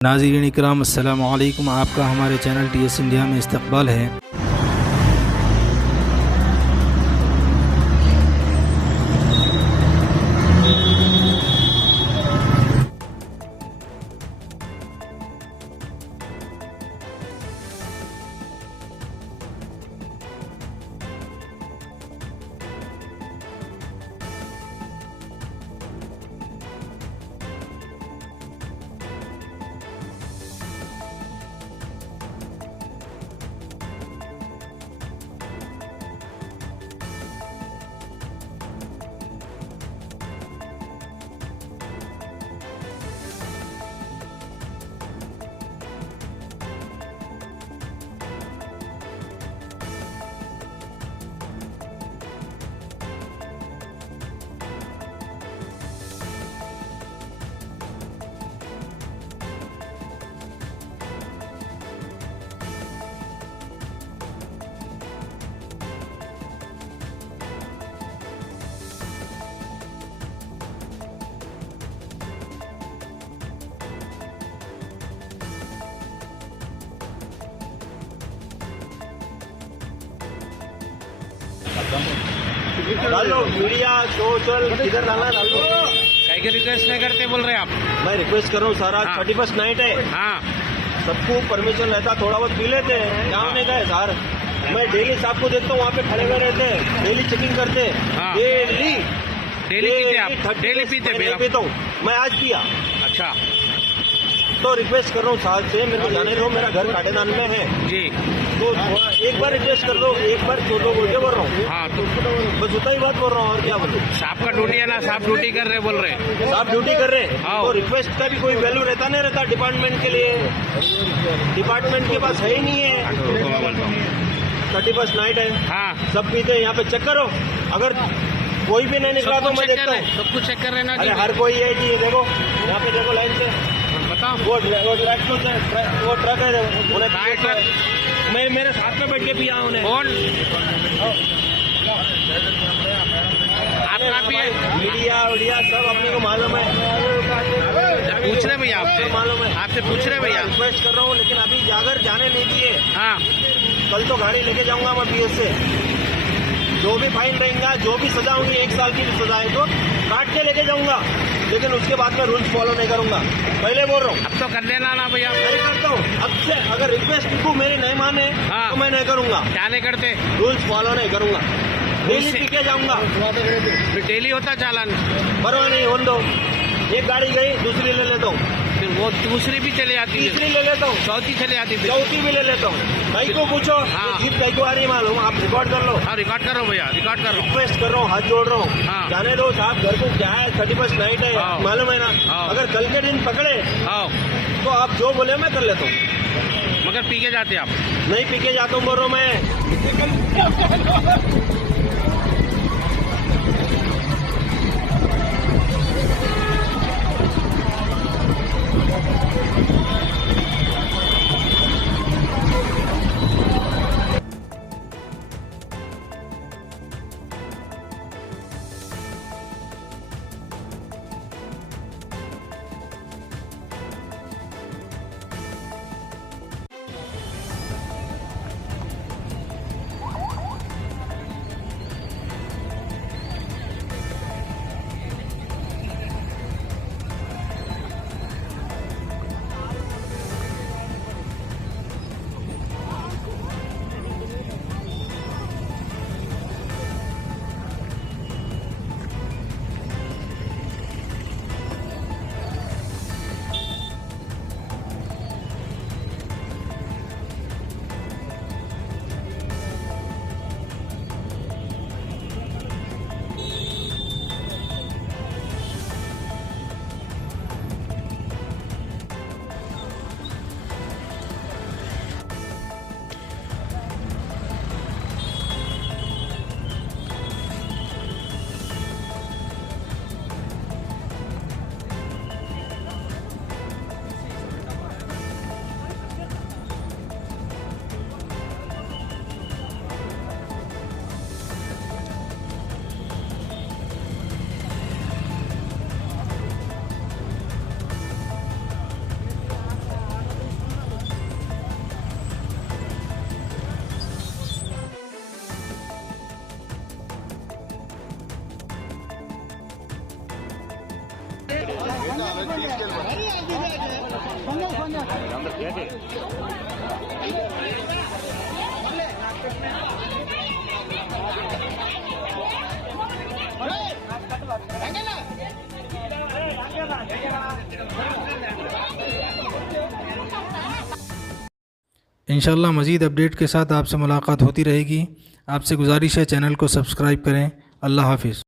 नाज़रीन इकराम अस्सलामु अलैकुम। आपका हमारे चैनल TS इंडिया में इस्तकबाल है। डालो मीडिया सोशल किधर डालना है डाल दो। कहीं के रिक्वेस्ट नहीं करते बोल रहे आप? मैं रिक्वेस्ट कर रहा हूँ सर, आज हाँ। 31st नाइट है, हाँ सबको परमिशन रहता, थोड़ा बहुत पी लेते हैं, काम नहीं गए सर। मैं डेली साहब को देखता हूँ वहाँ पे खड़े हुए रहते हैं, डेली चेकिंग करते हैं, हाँ। डेली डेली पीते आप? डेली पीते? मैं पीता हूँ, मैं आज पिया। अच्छा तो रिक्वेस्ट कर रहा हूँ साहब से, मेरे को जाने दो, मेरा घर काटेदान में है, जी। तो थोड़ा एक बार रिक्वेस्ट कर दो, एक बार छोड़ दो बोल के बोल रहा हूँ। हाँ तो बस उतना ही बात बोल रहा हूँ, और क्या बोलूँ। साहब का ड्यूटी है ना, साहब ड्यूटी कर रहे बोल रहे। साहब ड्यूटी कर रहे हैं, हाँ। तो रिक्वेस्ट का भी कोई वैल्यू रहता नहीं रहता डिपार्टमेंट के लिए, डिपार्टमेंट के पास है ही नहीं है। 31st नाइट है, हाँ सब पीते हैं, यहाँ पे चेक करो, अगर कोई भी नहीं निकला तो मैं देखता हूँ। सब कुछ चेक कर रहे ना अरे जी। हर कोई है जी, देखो यहाँ पे देखो लाइन से, बताओ वो ट्रक है, उन्हें कहाँ है ट्रक? मैं मेरे साथ में बैठ के पिया उन्हें। कौन आप कहाँ पे है? मीडिया वीडिया सब अपने को मालूम है, पूछ रहे भैया आपसे? मालूम है, आपसे पूछ रहे भैया? रिक्वेस्ट कर रहा हूँ, लेकिन अभी जागर जाने नहीं दिए। हाँ कल तो गाड़ी लेके जाऊंगा मैं BS से, जो भी फाइन रहेगा, जो भी सजा होगी, 1 साल की भी सजा है तो काट के लेके जाऊंगा, लेकिन उसके बाद में रूल्स फॉलो नहीं करूंगा, पहले बोल रहा हूँ। अब तो कर लेना ना भैया। नहीं करता हूँ अब से, अगर रिक्वेस्ट को मेरी नहीं माने हाँ। तो मैं नहीं करूंगा, क्या नहीं करते? रूल्स फॉलो नहीं करूंगा, डेली से- पी के जाऊंगा, फिर डेली होता चालान, परवाह नहीं होने दो। एक गाड़ी गई, दूसरी ले लेता हूँ, फिर वो दूसरी भी चली आती तीसरी है, ले लेता हूँ, चौथी चली आती है। चौथी भी ले लेता हूँ। कहीं को पूछो, हाँ। जीप कहीं को आ रही मालूम, आप रिकॉर्ड कर लो। हाँ रिकॉर्ड करो भैया, रिकॉर्ड करो। रिक्वेस्ट कर रहा हूँ, हाथ जोड़ रहा हूँ, हाँ। जाने दो साहब, घर को क्या है, 31st नाइट है, हाँ। मालूम है ना। हाँ। अगर कल के दिन पकड़े आओ, तो आप जो बोले मैं कर लेता हूँ, मगर पी के जाते आप? नहीं पी के जाता हूँ बोल रहा हूँ मैं। इंशाल्लाह मज़ीद अपडेट के साथ आपसे मुलाकात होती रहेगी। आपसे गुजारिश है चैनल को सब्सक्राइब करें। अल्लाह हाफिज़।